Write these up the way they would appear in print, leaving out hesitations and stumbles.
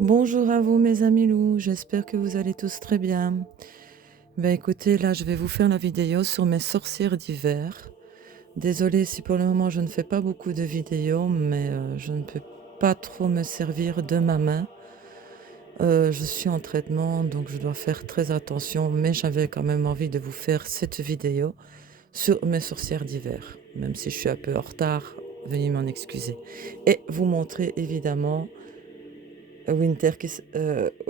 Bonjour à vous mes amis loups, j'espère que vous allez tous très bien. Ben écoutez, là je vais vous faire la vidéo sur mes sorcières d'hiver. Désolée si pour le moment je ne fais pas beaucoup de vidéos, mais je ne peux pas trop me servir de ma main. Je suis en traitement, donc je dois faire très attention, mais j'avais quand même envie de vous faire cette vidéo sur mes sorcières d'hiver. Même si je suis un peu en retard, veuillez m'en excuser. Et vous montrer évidemment Winter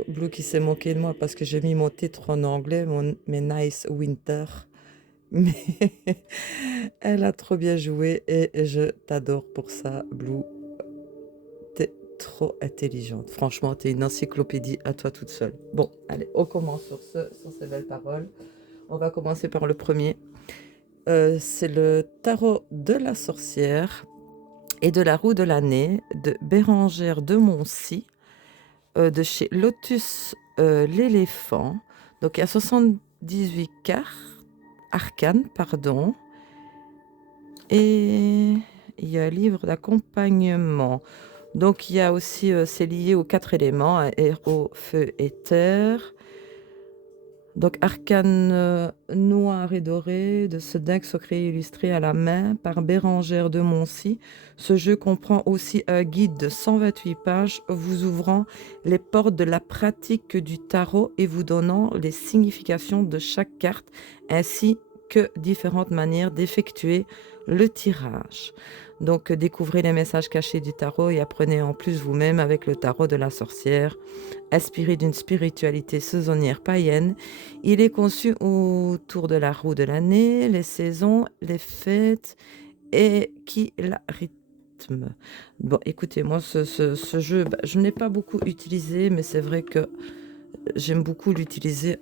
Blue qui s'est moqué de moi parce que j'ai mis mon titre en anglais, mais Nice Winter. Mais elle a trop bien joué et je t'adore pour ça, Blue. T'es trop intelligente. Franchement, t'es une encyclopédie à toi toute seule. Bon, allez, on commence sur ces belles paroles. On va commencer par le premier. C'est le tarot de la sorcière et de la roue de l'année de Bérangère de Moncy. De chez Lotus l'éléphant. Donc il y a 78 cartes, arcanes, pardon. Et il y a un livre d'accompagnement. Donc il y a aussi, c'est lié aux 4 éléments, air, eau, feu et terre. Donc arcane noir et doré de ce deck secret illustré à la main par Bérangère de Moncy. Ce jeu comprend aussi un guide de 128 pages vous ouvrant les portes de la pratique du tarot et vous donnant les significations de chaque carte ainsi que différentes manières d'effectuer le tirage. Donc découvrez les messages cachés du tarot et apprenez en plus vous-même avec le tarot de la sorcière. Inspiré d'une spiritualité saisonnière païenne, il est conçu autour de la roue de l'année, les saisons, les fêtes et qui la rythme. Bon, écoutez, moi, ce jeu, je ne l'ai pas beaucoup utilisé, mais c'est vrai que j'aime beaucoup l'utiliser.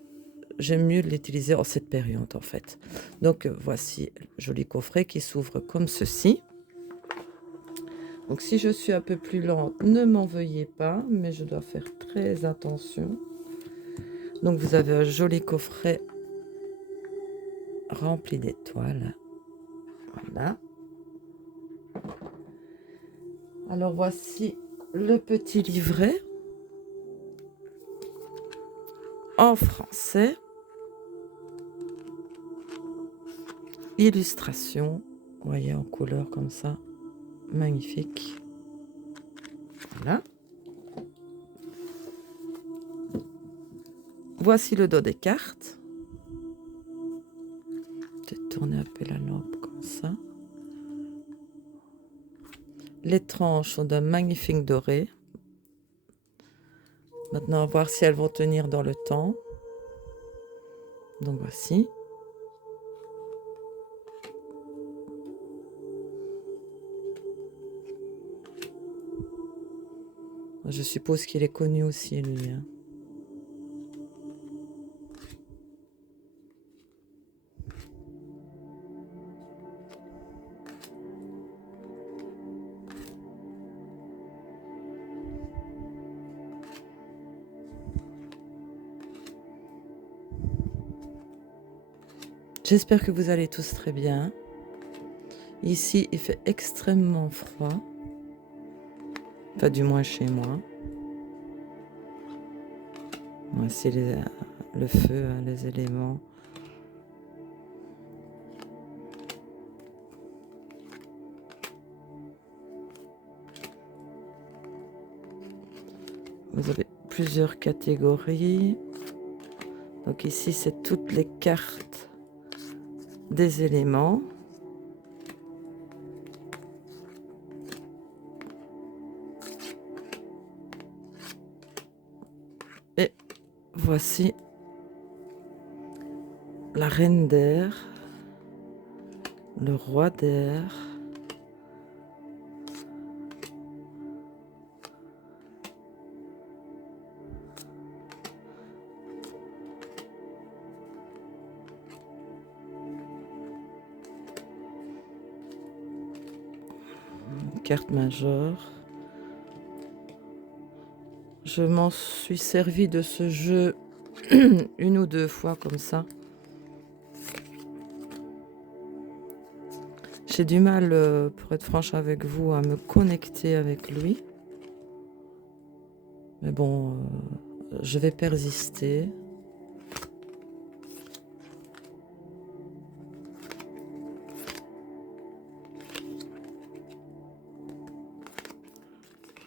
J'aime mieux l'utiliser en cette période, en fait. Donc, voici le joli coffret qui s'ouvre comme ceci. Donc, si je suis un peu plus lente, ne m'en veuillez pas, mais je dois faire très attention. Donc, vous avez un joli coffret rempli d'étoiles. Voilà. Alors, voici le petit livret en français. Illustration. Vous voyez, en couleur comme ça. Magnifique. Voilà. Voici le dos des cartes. Je vais tourner un peu la lampe comme ça. Les tranches sont d'un magnifique doré. Maintenant, on va voir si elles vont tenir dans le temps. Donc, voici. Je suppose qu'il est connu aussi, lui. Hein. J'espère que vous allez tous très bien. Ici, il fait extrêmement froid. Enfin, du moins chez moi. Voici le feu, hein, les éléments. Vous avez plusieurs catégories. Donc ici, c'est toutes les cartes des éléments. Et voici la reine d'air, le roi d'air, carte majeure. Je m'en suis servi de ce jeu une ou deux fois comme ça. J'ai du mal, pour être franche avec vous, à me connecter avec lui. Mais bon, je vais persister.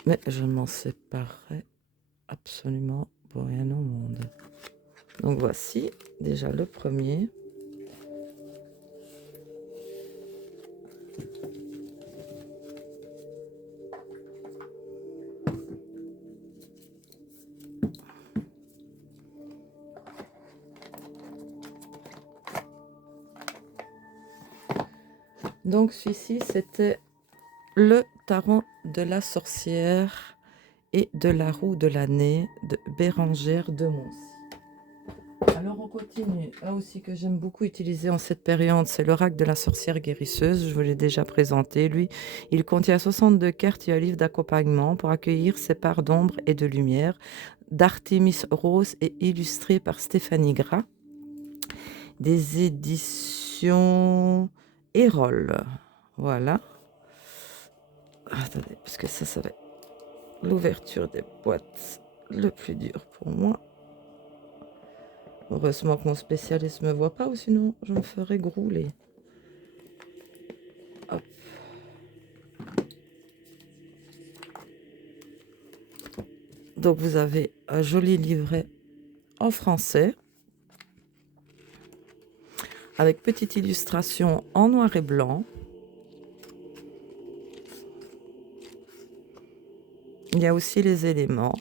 Mais je ne m'en séparerai absolument pour rien au monde. Donc voici déjà le premier. Donc celui-ci, c'était le tarot de la sorcière et de la roue de l'année de Bérangère de Moncy. Alors on continue. Là aussi que j'aime beaucoup utiliser en cette période, c'est l'oracle de la sorcière guérisseuse. Je vous l'ai déjà présenté. Lui, il contient 62 cartes et un livre d'accompagnement pour accueillir ses parts d'ombre et de lumière d'Artémis Rose et illustré par Stéphanie Gras. Des éditions Erol. Voilà. Attendez, parce que ça va être l'ouverture des boîtes le plus dur pour moi. Heureusement que mon spécialiste ne me voit pas, ou sinon je me ferais grouler. Hop. Donc vous avez un joli livret en français avec petite illustration en noir et blanc. Il y a aussi les éléments.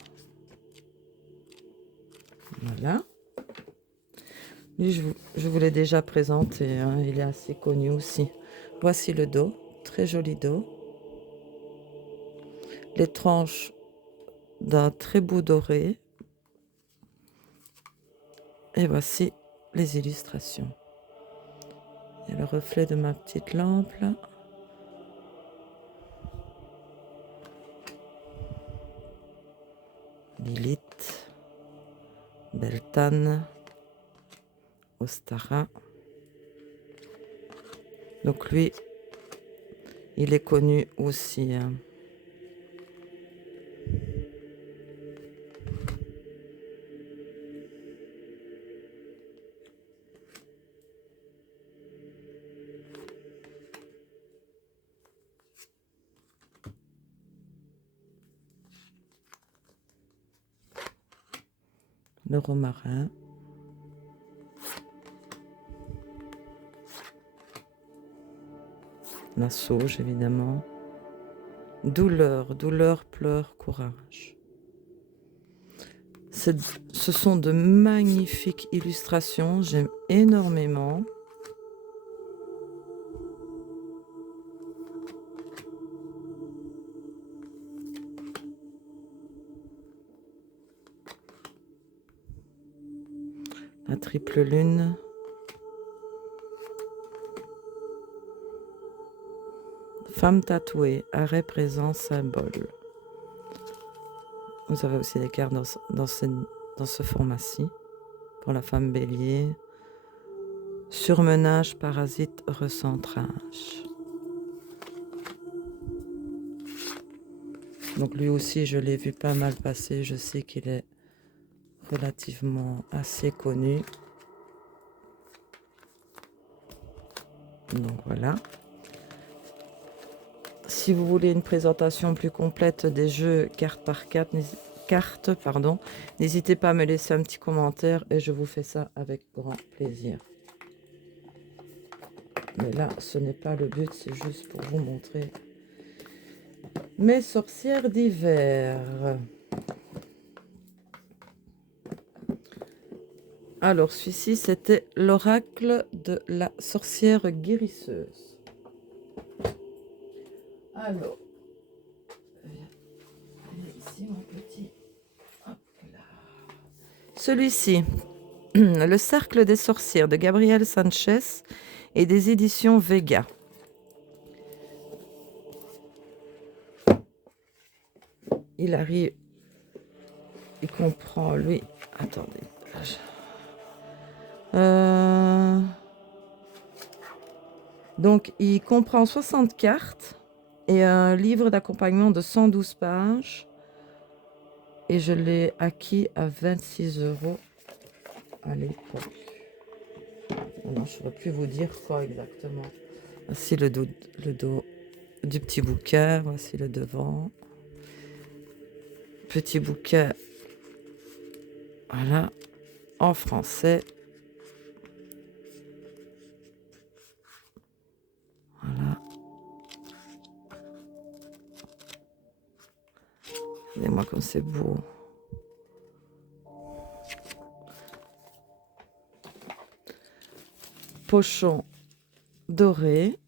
Voilà. Lui, je vous l'ai déjà présenté, hein, il est assez connu aussi. Voici le dos, très joli dos. Les tranches d'un très beau doré. Et voici les illustrations. Il y a le reflet de ma petite lampe là. Lilith, Beltane, Ostara. Donc lui, il est connu aussi. Hein. Le romarin. La sauge, évidemment. Douleur, douleur, pleurs, courage. Ce sont de magnifiques illustrations, j'aime énormément. La triple lune. Femme tatouée, arrêt, présent, symbole. Vous avez aussi des cartes dans ce format-ci. Pour la femme bélier. Surmenage, parasite, recentrage. Donc lui aussi, je l'ai vu pas mal passer. Je sais qu'il est relativement assez connu. Donc voilà. Si vous voulez une présentation plus complète des jeux carte par carte, n'hésitez pas à me laisser un petit commentaire et je vous fais ça avec grand plaisir. Mais là, ce n'est pas le but, c'est juste pour vous montrer mes sorcières d'hiver. Alors, celui-ci, c'était l'oracle de la sorcière guérisseuse. Alors, ici, mon petit. Hop là. Celui-ci, le cercle des sorcières de Gabriel Sanchez et des éditions Vega. Il arrive, il comprend, lui. Attendez. Donc, il comprend 60 cartes et un livre d'accompagnement de 112 pages. et je l'ai acquis à 26 € à l'époque. Non, je ne saurais plus vous dire quoi exactement. Voici le dos du petit bouquin, voici le devant. Petit bouquin, voilà, en français. Voilà. Regardez-moi comme c'est beau. Pochon doré.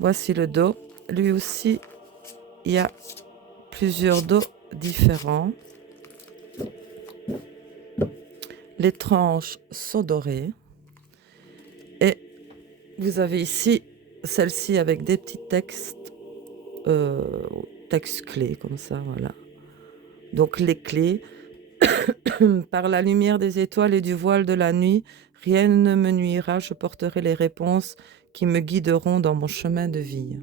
Voici le dos. Lui aussi, il y a plusieurs dos différents. Les tranches sont dorées. Et vous avez ici celle-ci avec des petits textes, textes clés comme ça, voilà. Donc les clés. Par la lumière des étoiles et du voile de la nuit, rien ne me nuira, je porterai les réponses qui me guideront dans mon chemin de vie.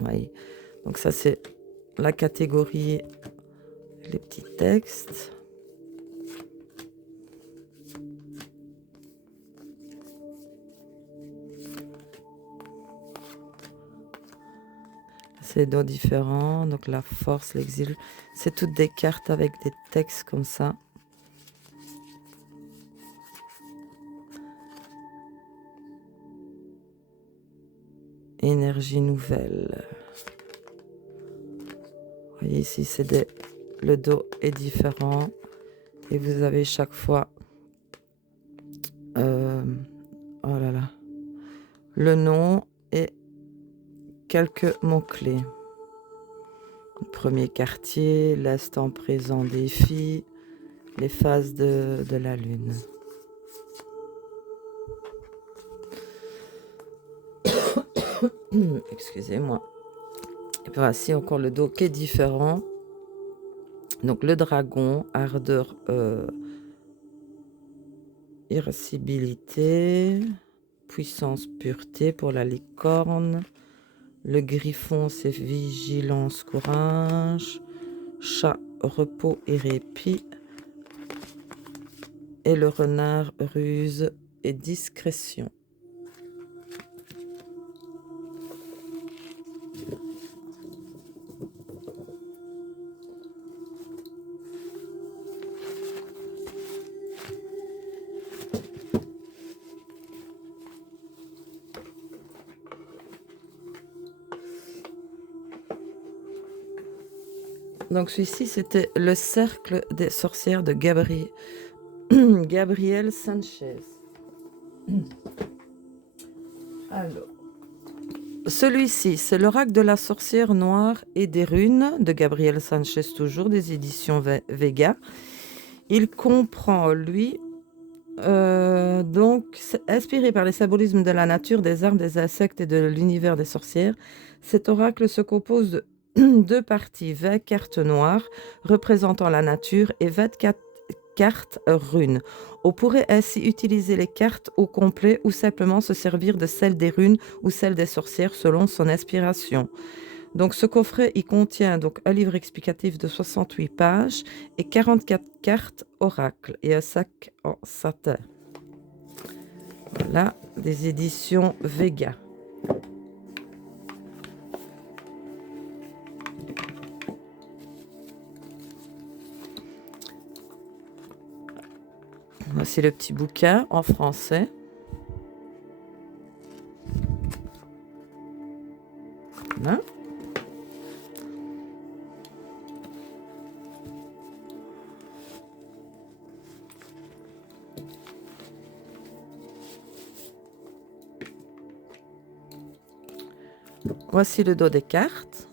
Oui. Donc ça, c'est la catégorie, les petits textes. C'est des dos différents, donc la force, l'exil. C'est toutes des cartes avec des textes comme ça. Énergie nouvelle. Vous voyez ici, le dos est différent. Et vous avez chaque fois... oh là là. Le nom et quelques mots-clés. Le premier quartier, l'instant présent des filles, les phases de la lune. Excusez-moi. Et puis voici encore le dos qui est différent. Donc le dragon, ardeur, irascibilité, puissance, pureté pour la licorne. Le griffon, c'est vigilance, courage. Chat, repos et répit. Et le renard, ruse et discrétion. Donc celui-ci, c'était le cercle des sorcières de Gabriel Sanchez. Alors, celui-ci, c'est l'oracle de la sorcière noire et des runes de Gabriel Sanchez, toujours des éditions Vega. Il comprend, lui, donc inspiré par les symbolismes de la nature, des arbres, des insectes et de l'univers des sorcières. Cet oracle se compose de deux parties, 20 cartes noires représentant la nature et 24 cartes runes. On pourrait ainsi utiliser les cartes au complet ou simplement se servir de celles des runes ou celles des sorcières selon son inspiration. Donc ce coffret, il contient donc un livre explicatif de 68 pages et 44 cartes oracle et un sac en satin. Voilà, des éditions Vega. Voici le petit bouquin en français. Voilà. Voici le dos des cartes.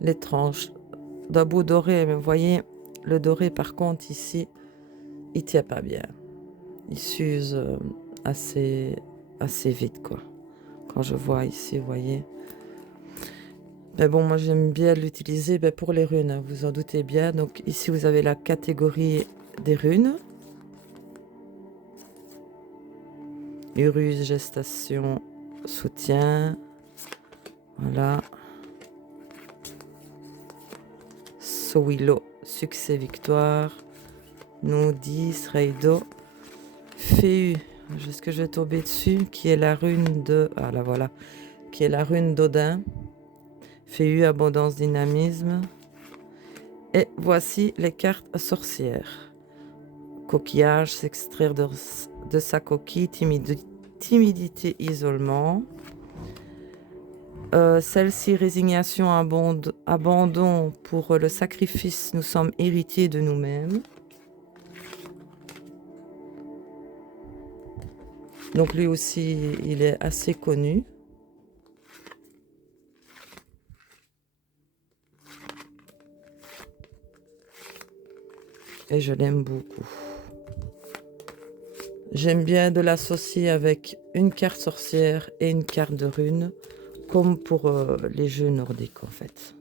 Les tranches d'un bout doré, mais vous voyez, le doré par contre ici, il tient pas bien. Il s'use assez vite quoi. Quand je vois ici, vous voyez. Mais bon, moi j'aime bien l'utiliser pour les runes, hein, vous en doutez bien. Donc ici vous avez la catégorie des runes. Urus, gestation, soutien. Voilà. Sowilo, succès, victoire. Nodis, Reido. Féu, est-ce que je vais tomber dessus? Qui est la rune de... Ah là voilà. Qui est la rune d'Odin. Féu, abondance, dynamisme. Et voici les cartes sorcières. Coquillage, s'extraire de sa coquille, timidité, isolement. Celle-ci, résignation, abandon pour le sacrifice, nous sommes héritiers de nous-mêmes. Donc lui aussi, il est assez connu. Et je l'aime beaucoup. J'aime bien de l'associer avec une carte sorcière et une carte de rune, comme pour les jeux nordiques en fait.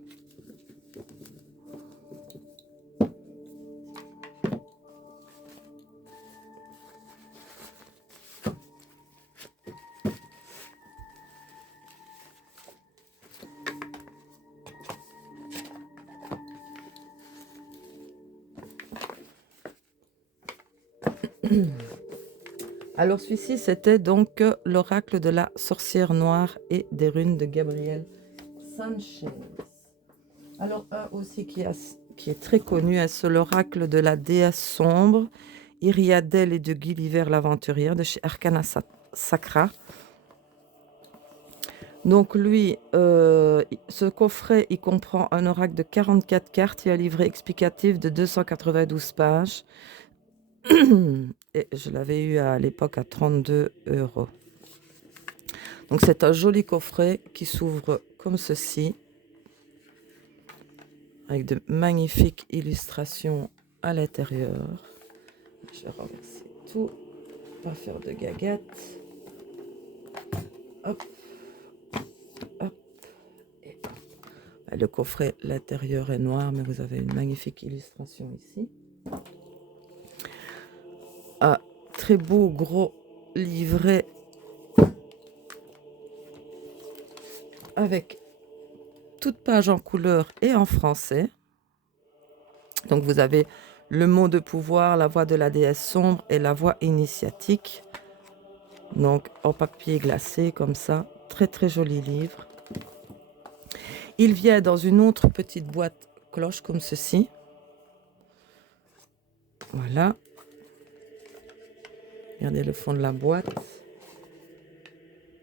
Alors celui-ci, c'était donc l'oracle de la sorcière noire et des runes de Gabriel Sanchez. Alors un aussi qui est très connu, c'est l'oracle de la déesse sombre, Iriadel et de Gulliver l'aventurière de chez Arcana Sacra. Donc lui, ce coffret, il comprend un oracle de 44 cartes et un livret explicatif de 292 pages. Et je l'avais eu à l'époque à 32 €. Donc c'est un joli coffret qui s'ouvre comme ceci, avec de magnifiques illustrations à l'intérieur. Je vais renverser tout, pas faire de gagettes. Hop, hop, et hop. Le coffret, l'intérieur est noir, mais vous avez une magnifique illustration ici. Un très beau gros livret avec toutes pages en couleur et en français. Donc vous avez le mot de pouvoir, la voix de la déesse sombre et la voix initiatique. Donc en papier glacé comme ça. Très très joli livre. Il vient dans une autre petite boîte cloche comme ceci. Voilà. Regardez le fond de la boîte.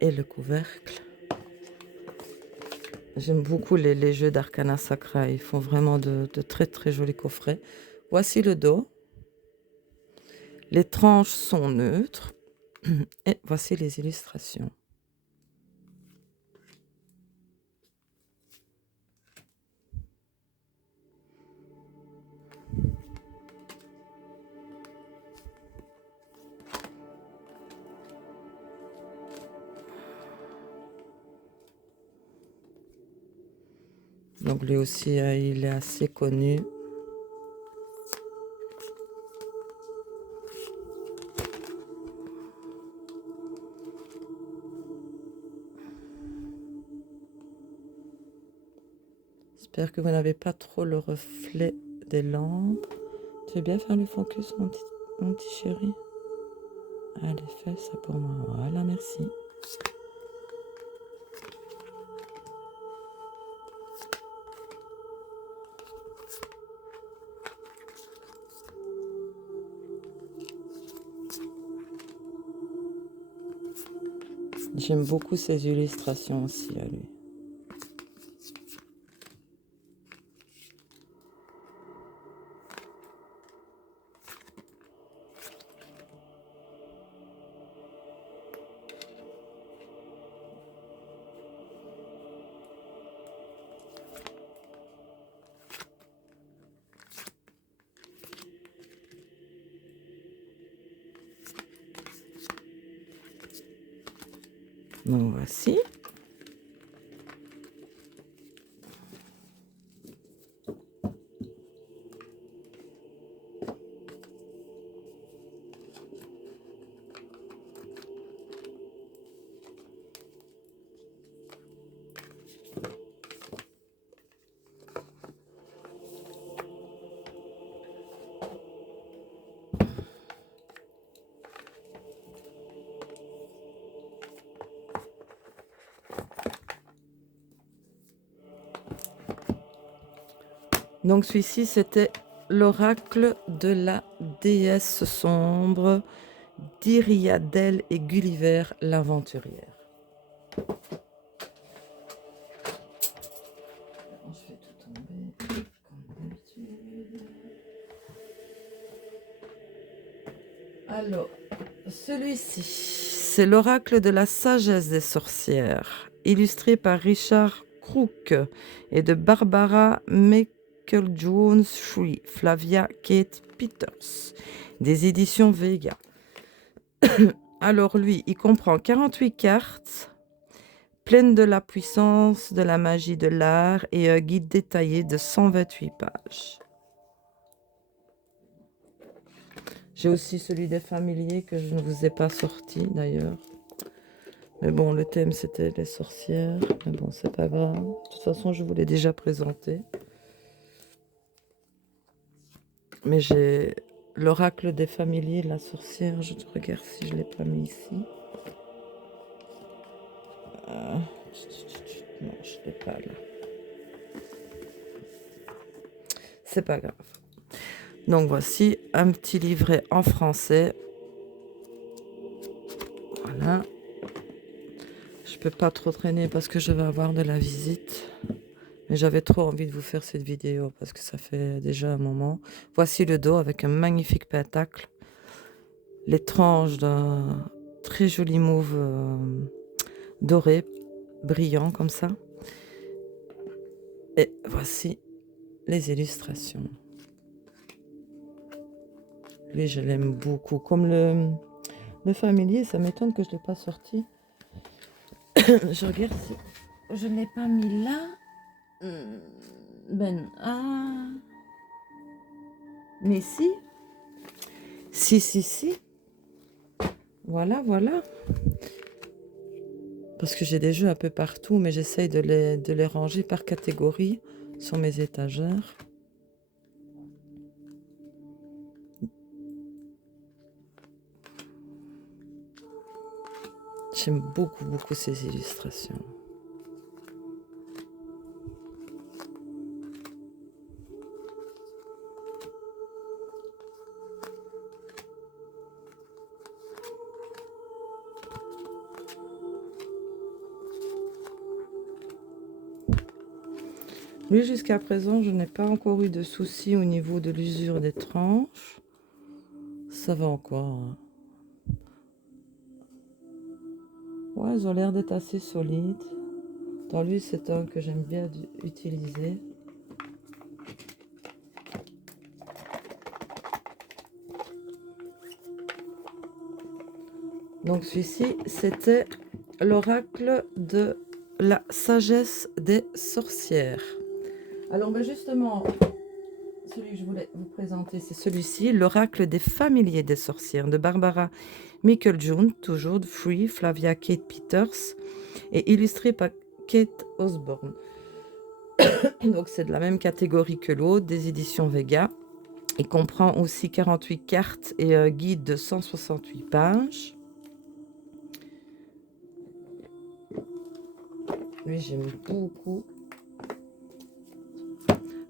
Et le couvercle. J'aime beaucoup les jeux d'Arcana Sacra. Ils font vraiment de très très jolis coffrets. Voici le dos. Les tranches sont neutres. Et voici les illustrations. Donc lui aussi, il est assez connu. J'espère que vous n'avez pas trop le reflet des lampes. Tu veux bien faire le focus, mon petit chéri? Allez, fais ça pour moi. Voilà, merci. J'aime beaucoup ces illustrations aussi à lui. Donc voici. Donc celui-ci, c'était l'oracle de la déesse sombre d'Iriadel et Gulliver l'aventurière. Je fais tout tomber comme d'habitude. Alors, celui-ci, c'est l'oracle de la sagesse des sorcières, illustré par Richard Crook et de Barbara Jones Free, Flavia Kate Peters, des éditions Vega. Alors lui, il comprend 48 cartes, pleines de la puissance, de la magie de l'art et un guide détaillé de 128 pages. J'ai aussi celui des familiers que je ne vous ai pas sorti d'ailleurs. Mais bon, le thème c'était les sorcières. Mais bon, c'est pas grave. De toute façon, je vous l'ai déjà présenté. Mais j'ai l'oracle des familiers de la sorcière. Je regarde si je ne l'ai pas mis ici. Non, je ne l'ai pas là. C'est pas grave. Donc voici un petit livret en français. Voilà. Je peux pas trop traîner parce que je vais avoir de la visite. Mais j'avais trop envie de vous faire cette vidéo parce que ça fait déjà un moment. Voici le dos avec un magnifique pentacle. Les tranches d'un très joli mauve doré, brillant comme ça. Et voici les illustrations. Lui, je l'aime beaucoup. Comme le familier, ça m'étonne que je ne l'ai pas sorti. Je regarde si je ne l'ai pas mis là. Mais si. Si. Voilà. Parce que j'ai des jeux un peu partout, mais j'essaye de les ranger par catégorie sur mes étagères. J'aime beaucoup ces illustrations. Lui, jusqu'à présent, je n'ai pas encore eu de soucis au niveau de l'usure des tranches. Ça va encore. Hein. Ouais, ils ont l'air d'être assez solides. Dans lui, c'est un que j'aime bien utiliser. Donc celui-ci, c'était l'oracle de la sagesse des sorcières. Alors ben justement, celui que je voulais vous présenter, c'est celui-ci, l'oracle des familiers des sorcières de Barbara Jones, toujours de Free, Flavia Kate Peters, et illustré par Kate Osborne. Donc c'est de la même catégorie que l'autre, des éditions Vega. Il comprend aussi 48 cartes et un guide de 168 pages. Lui, j'aime beaucoup.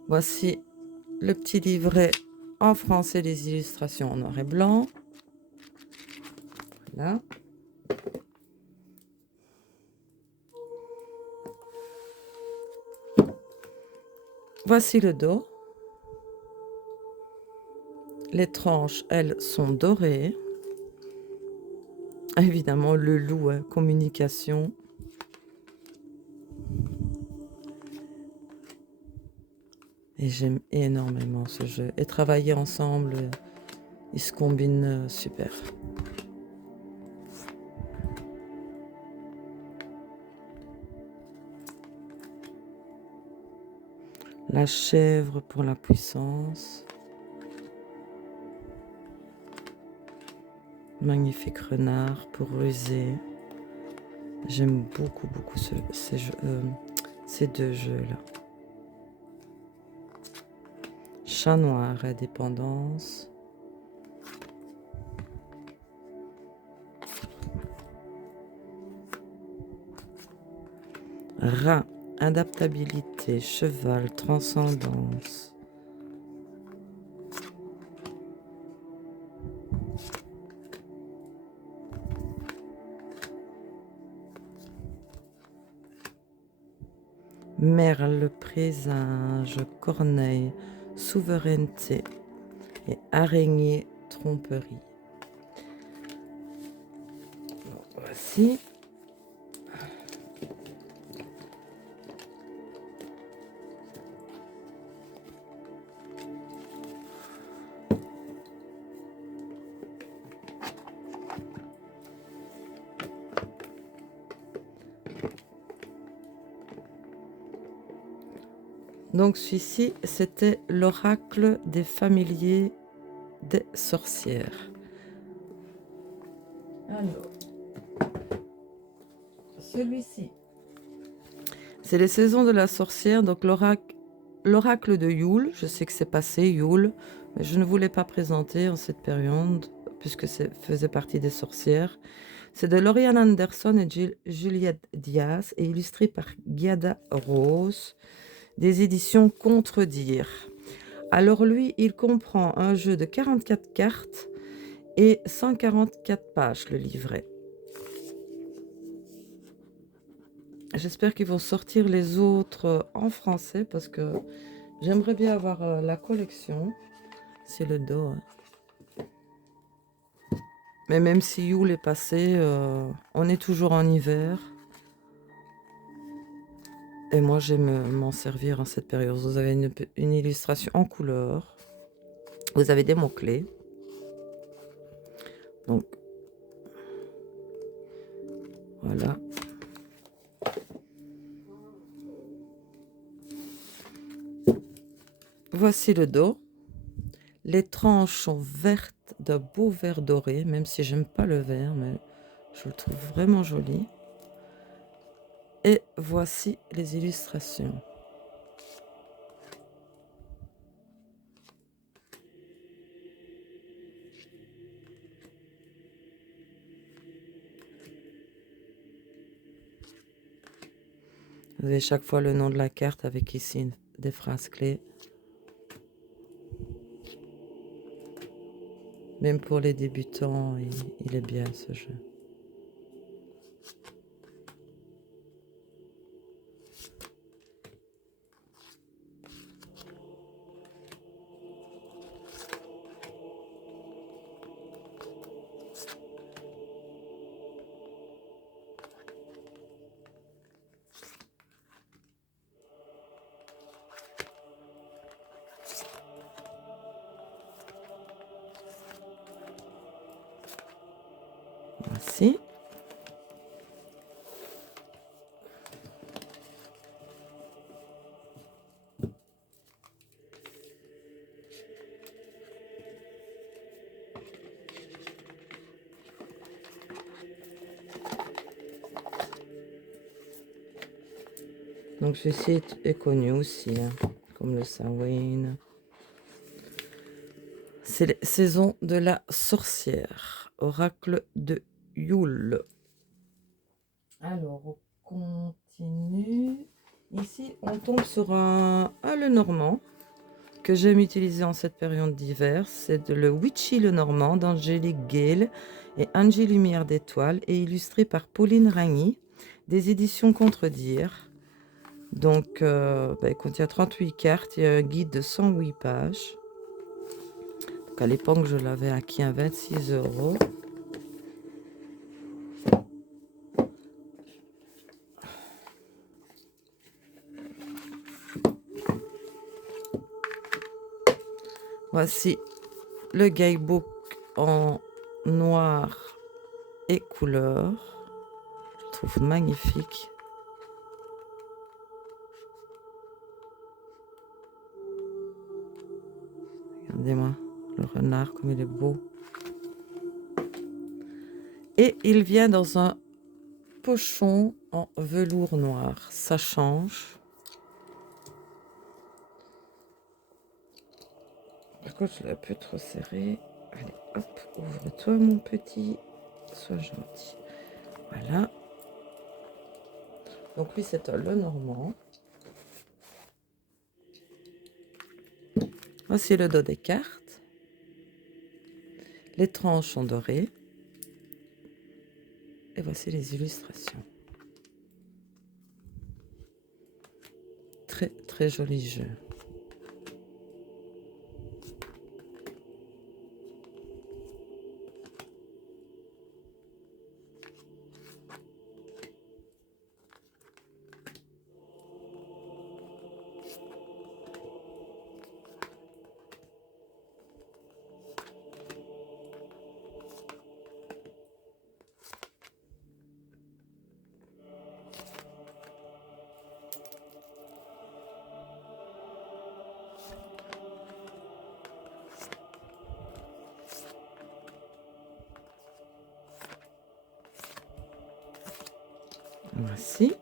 Voici le petit livret en français, les illustrations en noir et blanc. Voilà. Voici le dos. Les tranches, elles, sont dorées. Évidemment, le loup, hein, communication. Et j'aime énormément ce jeu. Et travailler ensemble, ils se combinent super. La chèvre pour la puissance. Magnifique renard pour ruser. J'aime beaucoup ces deux jeux-là. Chat noir, indépendance. Rat, adaptabilité. Cheval, transcendance. Merle, présage, corneille, souveraineté et araignée, tromperie. Bon, voici. Donc celui-ci, c'était l'oracle des familiers des sorcières. Alors, celui-ci, c'est les saisons de la sorcière, donc l'oracle de Yule. Je sais que c'est passé, Yule, mais je ne voulais pas présenter en cette période, puisque ça faisait partie des sorcières. C'est de Lauriane Anderson et Juliette Diaz, et illustré par Giada Rose, des éditions Contredire. Alors lui, il comprend un jeu de 44 cartes et 144 pages, le livret. J'espère qu'ils vont sortir les autres en français parce que j'aimerais bien avoir la collection. C'est le dos. Hein. Mais même si Yule est passé, on est toujours en hiver. Et moi, j'aime m'en servir en cette période. Vous avez une illustration en couleur. Vous avez des mots-clés. Donc, voilà. Voici le dos. Les tranches sont vertes d'un beau vert doré, même si j'aime pas le vert, mais je le trouve vraiment joli. Et voici les illustrations. Vous avez chaque fois le nom de la carte avec ici des phrases clés. Même pour les débutants, il est bien ce jeu. Voici. Donc ceci est connu aussi, hein, comme le Samhain. C'est les saisons de la sorcière, oracle de Yule. Alors, on continue. Ici, on tombe sur le normand que j'aime utiliser en cette période d'hiver. C'est le Witchy le Normand d'Angélique Gale et Angie Lumière d'Étoile et illustré par Pauline Ragny, des éditions Contredire. Donc, il contient 38 cartes et un guide de 108 pages. Donc, à l'époque, je l'avais acquis à 26 €. Voici le guidebook en noir et couleur. Je le trouve magnifique. Regardez-moi, le renard comme il est beau. Et il vient dans un pochon en velours noir. Ça change. Par contre, je l'ai un peu trop serré. Allez, hop, ouvre-toi mon petit. Sois gentil. Voilà. Donc lui, c'est un le normand. Voici le dos des cartes. Les tranches sont dorées. Et voici les illustrations. très joli jeu. Voici.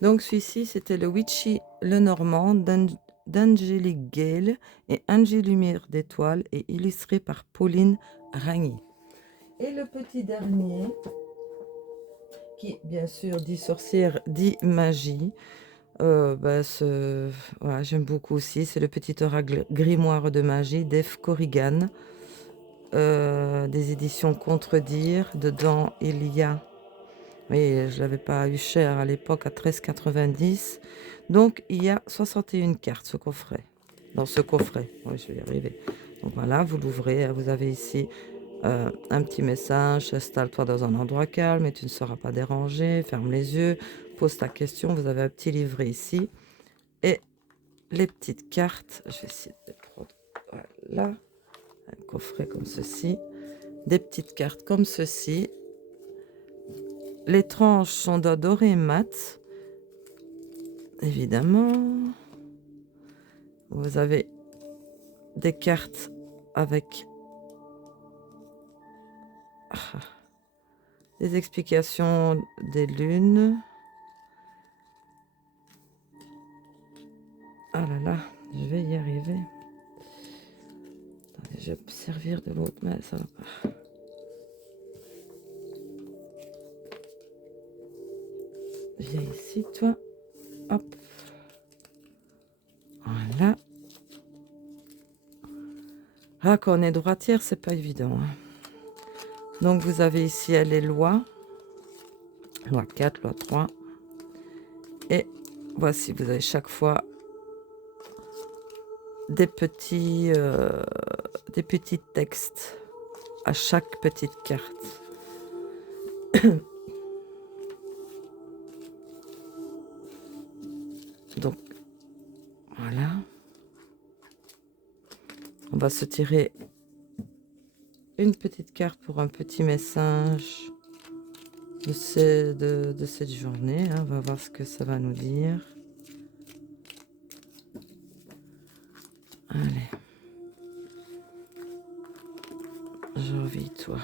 Donc celui-ci, c'était le Witchy Lenormand d'Angélique Gale et Angie Lumière d'étoiles et illustré par Pauline Ragny. Et le petit dernier, qui bien sûr dit sorcière, dit magie, voilà, j'aime beaucoup aussi, c'est le petit oracle grimoire de magie d'Eve Corrigan, des éditions Contredire. Dedans, il y a... Oui, je l'avais pas eu cher à l'époque, à 13,90. Donc, il y a 61 cartes, ce coffret. Dans ce coffret, oui, je vais y arriver. Donc voilà, vous l'ouvrez, vous avez ici un petit message. Installe-toi dans un endroit calme et tu ne seras pas dérangé. Ferme les yeux, pose ta question. Vous avez un petit livret ici. Et les petites cartes, je vais essayer de les prendre. Voilà, un coffret comme ceci. Des petites cartes comme ceci. Les tranches sont dorées mat, évidemment. Vous avez des cartes avec des explications des lunes. Ah là là, je vais y arriver. Attendez, je vais me servir de l'autre main, ça va pas. Viens ici, toi. Hop. Voilà. Ah, quand on est droitière, c'est pas évident. Hein. Donc, vous avez ici les lois. Loi 4, loi 3. Et voici, vous avez chaque fois des petits textes à chaque petite carte. Donc, voilà. On va se tirer une petite carte pour un petit message de cette journée. Hein. On va voir ce que ça va nous dire. Allez. Envie-toi.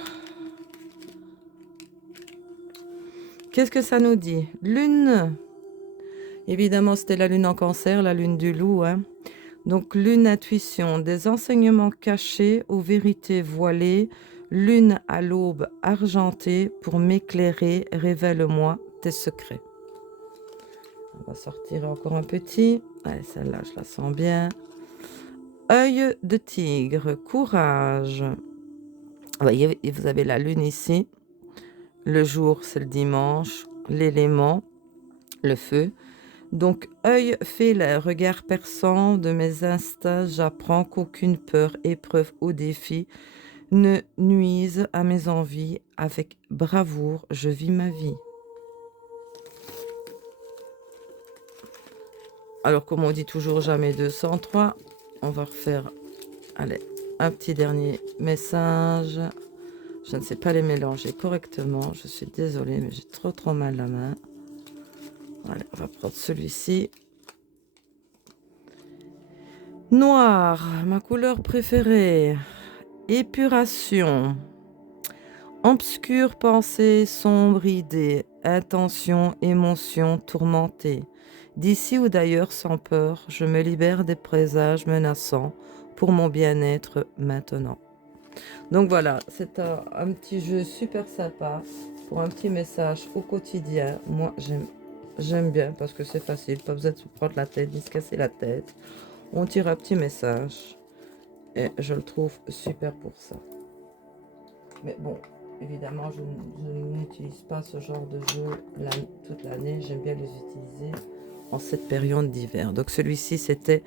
Qu'est-ce que ça nous dit? Lune. Évidemment, c'était la lune en cancer, la lune du loup. Hein. Donc, lune intuition, des enseignements cachés aux vérités voilées. Lune à l'aube argentée, pour m'éclairer, révèle-moi tes secrets. On va sortir encore un petit. Allez, celle-là, je la sens bien. Œil de tigre, courage. Vous voyez, vous avez la lune ici. Le jour, c'est le dimanche. L'élément, le feu. Donc, œil fêlé, regard perçant de mes instincts, j'apprends qu'aucune peur, épreuve ou défi ne nuise à mes envies. Avec bravoure, je vis ma vie. Alors, comme on dit toujours jamais 203, on va refaire, allez, un petit dernier message. Je ne sais pas les mélanger correctement. Je suis désolée, mais j'ai trop mal la main. Allez, on va prendre celui-ci. Noir, ma couleur préférée. Épuration. Obscure pensée, sombre idée, intention, émotion tourmentée. D'ici ou d'ailleurs, sans peur, je me libère des présages menaçants pour mon bien-être maintenant. Donc voilà, c'est un petit jeu super sympa pour un petit message au quotidien. Moi, j'aime bien parce que c'est facile, pas besoin de se prendre la tête, ni se casser la tête. On tire un petit message et je le trouve super pour ça. Mais bon, évidemment, je n'utilise pas ce genre de jeu toute l'année. J'aime bien les utiliser en cette période d'hiver. Donc celui-ci, c'était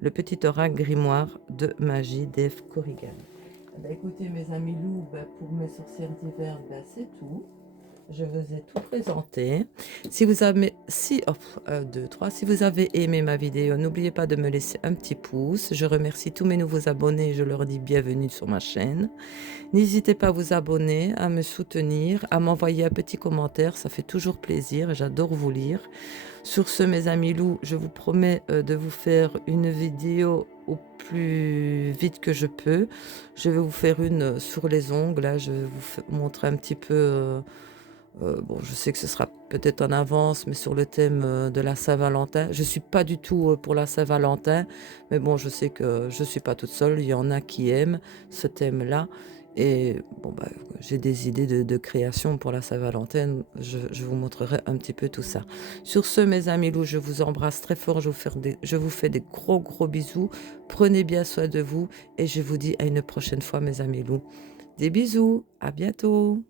le petit oracle grimoire de magie d'Eve Corrigan. Ben, écoutez mes amis loups, ben, pour mes sorcières d'hiver, ben, c'est tout. Je vous ai tout présenté. Si vous avez, si, oh, 1, 2, 3, si vous avez aimé ma vidéo, n'oubliez pas de me laisser un petit pouce. Je remercie tous mes nouveaux abonnés et je leur dis bienvenue sur ma chaîne. N'hésitez pas à vous abonner, à me soutenir, à m'envoyer un petit commentaire. Ça fait toujours plaisir et j'adore vous lire. Sur ce, mes amis loups, je vous promets de vous faire une vidéo au plus vite que je peux. Je vais vous faire une sur les ongles. Là, je vais vous montrer un petit peu... bon, je sais que ce sera peut-être en avance, mais sur le thème de la Saint-Valentin. Je ne suis pas du tout pour la Saint-Valentin, mais bon, je sais que je ne suis pas toute seule. Il y en a qui aiment ce thème-là. Et bon, bah, j'ai des idées de création pour la Saint-Valentin. Je vous montrerai un petit peu tout ça. Sur ce, mes amis loups, je vous embrasse très fort. Je vous fais des gros, gros bisous. Prenez bien soin de vous. Et je vous dis à une prochaine fois, mes amis loups. Des bisous. À bientôt.